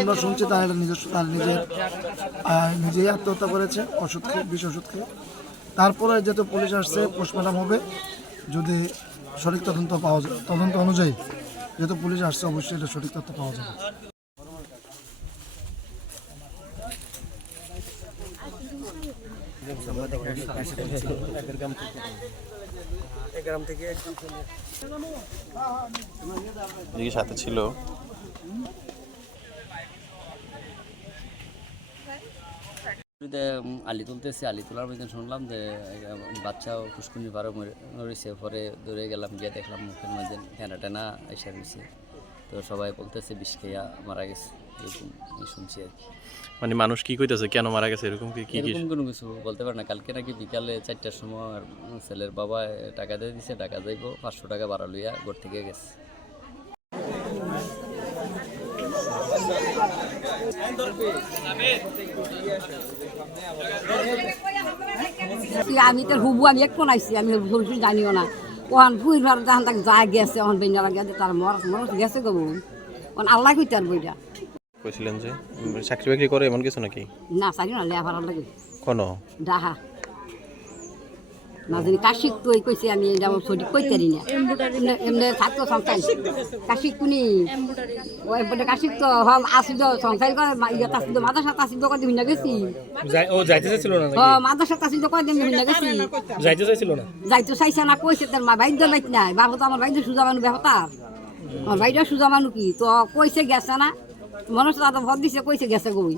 আমরা শুনছি তার একটা নিজস্ব তার নিজের নিজেই আত্মহত্যা করেছে, ওষুধ খেয়ে, বিষ ওষুধ খেয়ে। তারপরে যেহেতু পুলিশ আসছে, পোস্টমর্টম হবে। যদি সঠিক তদন্ত পাওয়া যায় তদন্ত অনুযায়ী যেহেতু পুলিশ আসছে, অবশ্যই এটা সঠিক তথ্য পাওয়া যাবে। সাথে ছিল। আলি তুলতেছি আলি তোলার মধ্যে শুনলাম যে আহ, বাচ্চাও পুষ্কুনি পারে মরেছে। পরে দৌড়ে গেলাম গিয়ে দেখলাম মুখের মধ্যে হেনা টেনা এসে রয়েছে। তো সবাই বলতেছে বিষ খেয়া মারা গেছে এরকম শুনছি আর কি। মানে মানুষ কি কইতেছে কেন মারা গেছে এরকম কি কি এরকম কোনো কিছু বলতে পারে না। কালকে নাকি বিকালে চারটার সময় আর ছেলের বাবা টাকা দিয়ে দিছে টাকা যাইব পাঁচশো টাকা বাড়া লইয়া ঘর থেকে গেছে। আমি তো হুবু আমি এক কোনাইছি আমি ভবিষ্যৎ জানিও না। ওখান ফুই ভার তখন তাক যা গেছে ওখান বেঞ্জা লাগে তার মর মর গেছে গো ওখান আল্লাহ কইতে আর বইটা কইছিলেন যে চাকরি বাকরি করে এমন কিছু নাকি? না চারি না লেয়া লাগে কোন? ডাহা না জানি কাশিক তুই কইছে আমি এটা আমার সঠিক কইতে পারি না? এমনি- থাকতো সংসার কাশিক কুনি? ওই বলে কাশিক তো আসিল সংসার করে ইয়ে তাসিল করে গেছি। ও যাইতে চাইছিল না হ মাদার সাথে আসিল করে দিবি না গেছি। যাইতে চাইছিল না? যাইতো চাইছে না কইছে তার মা বাইদ্য বাইত নাই বাবু তো আমার বাইদ্য সুজা মানুষ ব্যাপার আমার সুজা কি? তো কইছে গেছে না। মনে হচ্ছে দাদা ভর দিছে কইছে গেছে গই